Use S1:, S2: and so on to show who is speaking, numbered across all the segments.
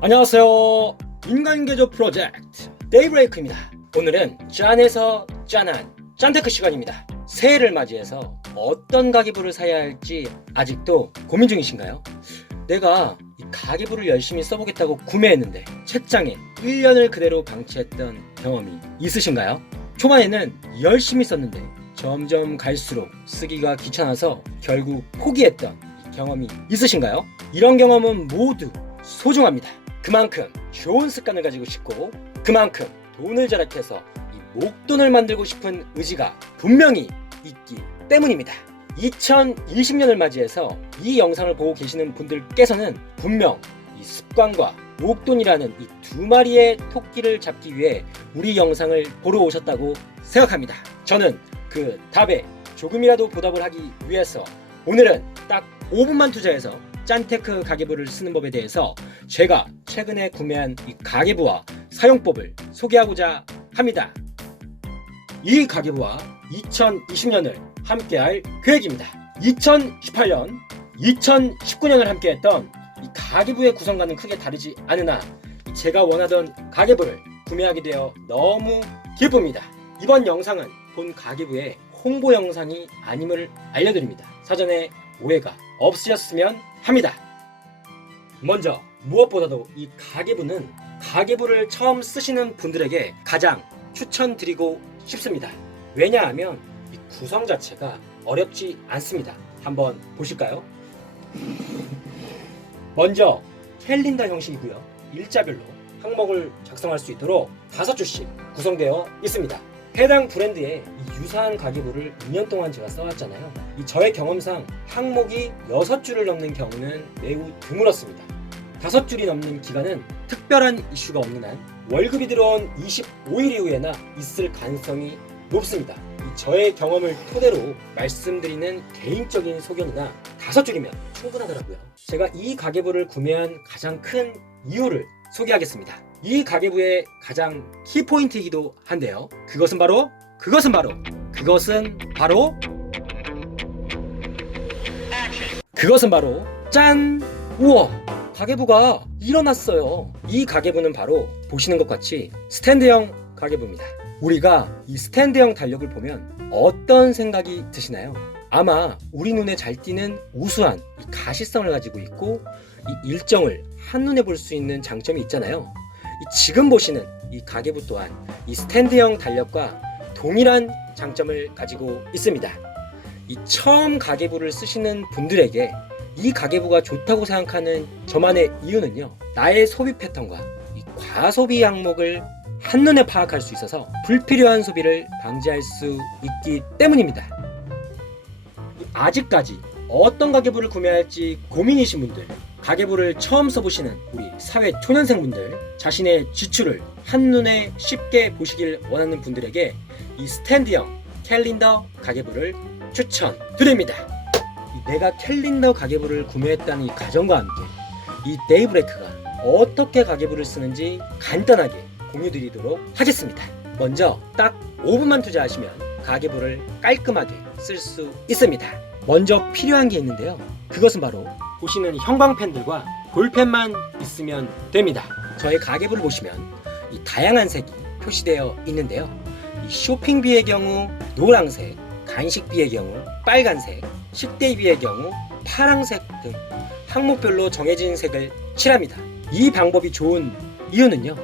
S1: 안녕하세요. 인간 개조 프로젝트 데이브레이크입니다. 오늘은 짠에서 짠한 짠테크 시간입니다. 새해를 맞이해서 어떤 가계부를 사야 할지 아직도 고민 중이신가요? 내가 이 가계부를 열심히 써보겠다고 구매했는데 책장에 1년을 그대로 방치했던 경험이 있으신가요? 초반에는 열심히 썼는데 점점 갈수록 쓰기가 귀찮아서 결국 포기했던 이 경험이 있으신가요? 이런 경험은 모두 소중합니다. 그만큼 좋은 습관을 가지고 싶고 그만큼 돈을 절약해서 이 목돈을 만들고 싶은 의지가 분명히 있기 때문입니다. 2020년을 맞이해서 이 영상을 보고 계시는 분들께서는 분명 이 습관과 목돈이라는 이 두 마리의 토끼를 잡기 위해 우리 영상을 보러 오셨다고 생각합니다. 저는 그 답에 조금이라도 보답을 하기 위해서 오늘은 딱 5분만 투자해서 짠테크 가계부를 쓰는 법에 대해서 제가 최근에 구매한 이 가계부와 사용법을 소개하고자 합니다. 이 가계부와 2020년을 함께할 계획입니다. 2018년, 2019년을 함께했던 이 가계부의 구성과는 크게 다르지 않으나 이 제가 원하던 가계부를 구매하게 되어 너무 기쁩니다. 이번 영상은 본 가계부의 홍보 영상이 아님을 알려드립니다. 사전에 오해가 없으셨으면 합니다. 먼저 무엇보다도 이 가계부는 가계부를 처음 쓰시는 분들에게 가장 추천드리고 싶습니다. 왜냐하면 이 구성 자체가 어렵지 않습니다. 한번 보실까요? 먼저 캘린더 형식이고요. 일자별로 항목을 작성할 수 있도록 다섯 줄씩 구성되어 있습니다. 해당 브랜드의 이 유사한 가계부를 2년 동안 제가 써왔잖아요. 이 저의 경험상 항목이 6줄을 넘는 경우는 매우 드물었습니다. 다섯 줄이 넘는 기간은 특별한 이슈가 없는 한 월급이 들어온 25일 이후에나 있을 가능성이 높습니다. 이 저의 경험을 토대로 말씀드리는 개인적인 소견이나 다섯 줄이면 충분하더라고요. 제가 이 가계부를 구매한 가장 큰 이유를 소개하겠습니다. 이 가계부의 가장 키포인트이기도 한데요. 그것은 바로 그것은 바로 그것은 바로 그것은 바로 짠! 우와! 가계부가 일어났어요. 이 가계부는 바로 보시는 것 같이 스탠드형 가계부입니다. 우리가 이 스탠드형 달력을 보면 어떤 생각이 드시나요? 아마 우리 눈에 잘 띄는 우수한 이 가시성을 가지고 있고 이 일정을 한눈에 볼 수 있는 장점이 있잖아요. 이 지금 보시는 이 가계부 또한 이 스탠드형 달력과 동일한 장점을 가지고 있습니다. 이 처음 가계부를 쓰시는 분들에게 이 가계부가 좋다고 생각하는 저만의 이유는요. 나의 소비 패턴과 이 과소비 항목을 한눈에 파악할 수 있어서 불필요한 소비를 방지할 수 있기 때문입니다. 아직까지 어떤 가계부를 구매할지 고민이신 분들, 가계부를 처음 써보시는 우리 사회 초년생분들, 자신의 지출을 한눈에 쉽게 보시길 원하는 분들에게 이 스탠드형 캘린더 가계부를 추천드립니다. 이 내가 캘린더 가계부를 구매했다는 이 가정과 함께 이 데이브레이크가 어떻게 가계부를 쓰는지 간단하게 공유드리도록 하겠습니다. 먼저 딱 5분만 투자하시면 가계부를 깔끔하게 쓸 수 있습니다. 먼저 필요한 게 있는데요. 그것은 바로 보시는 형광펜들과 볼펜만 있으면 됩니다. 저의 가계부를 보시면 이 다양한 색이 표시되어 있는데요. 이 쇼핑비의 경우 노란색, 간식비의 경우 빨간색, 식대비의 경우 파랑색 등 항목별로 정해진 색을 칠합니다. 이 방법이 좋은 이유는요.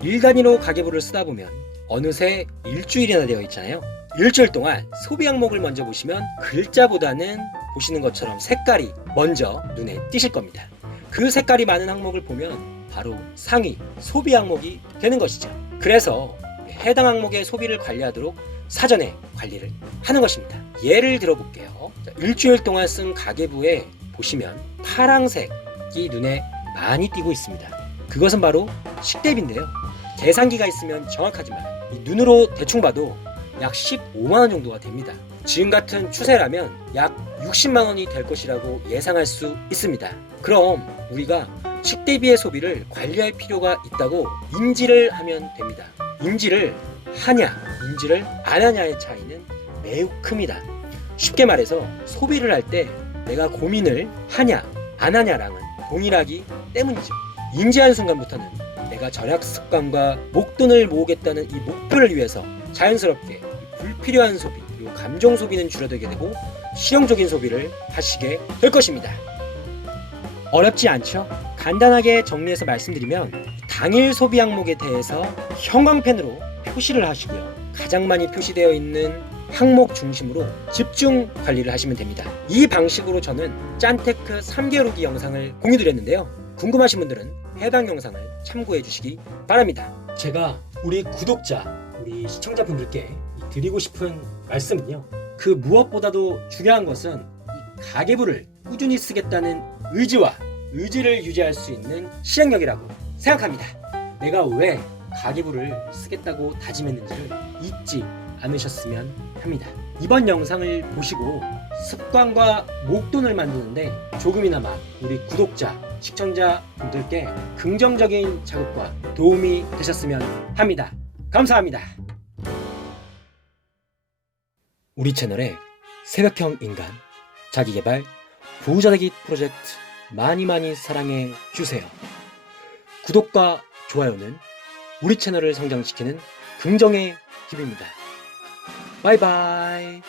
S1: 일 단위로 가계부를 쓰다 보면 어느새 일주일이나 되어 있잖아요. 일주일 동안 소비 항목을 먼저 보시면 글자보다는 보시는 것처럼 색깔이 먼저 눈에 띄실 겁니다. 그 색깔이 많은 항목을 보면 바로 상위 소비 항목이 되는 것이죠. 그래서 해당 항목의 소비를 관리하도록 사전에 관리를 하는 것입니다. 예를 들어볼게요. 자, 일주일 동안 쓴 가계부에 보시면 파랑색이 눈에 많이 띄고 있습니다. 그것은 바로 식대비인데요. 계산기가 있으면 정확하지만 이 눈으로 대충 봐도 약 15만 원 정도가 됩니다. 지금 같은 추세라면 약 60만 원이 될 것이라고 예상할 수 있습니다. 그럼 우리가 식대비의 소비를 관리할 필요가 있다고 인지를 하면 됩니다. 인지를 하냐, 인지를 안 하냐의 차이는 매우 큽니다. 쉽게 말해서 소비를 할 때 내가 고민을 하냐, 안 하냐랑은 동일하기 때문이죠. 인지한 순간부터는 내가 절약 습관과 목돈을 모으겠다는 이 목표를 위해서 자연스럽게 이 불필요한 소비 그리고 감정 소비는 줄어들게 되고 실용적인 소비를 하시게 될 것입니다. 어렵지 않죠? 간단하게 정리해서 말씀드리면 당일 소비 항목에 대해서 형광펜으로 표시를 하시고요. 가장 많이 표시되어 있는 항목 중심으로 집중 관리를 하시면 됩니다. 이 방식으로 저는 짠테크 3개월 후기 영상을 공유드렸는데요. 궁금하신 분들은 해당 영상을 참고해 주시기 바랍니다. 제가 우리 구독자, 우리 시청자분들께 드리고 싶은 말씀은요. 그 무엇보다도 중요한 것은 이 가계부를 꾸준히 쓰겠다는 의지와 의지를 유지할 수 있는 실행력이라고 생각합니다. 내가 왜 가계부를 쓰겠다고 다짐했는지를 잊지 않으셨으면 합니다. 이번 영상을 보시고 습관과 목돈을 만드는데 조금이나마 우리 구독자, 시청자 분들께 긍정적인 자극과 도움이 되셨으면 합니다. 감사합니다. 우리 채널의 새벽형 인간 자기개발 부자되기 프로젝트 많이 많이 사랑해 주세요. 구독과 좋아요는 우리 채널을 성장시키는 긍정의 힘입니다. 바이바이.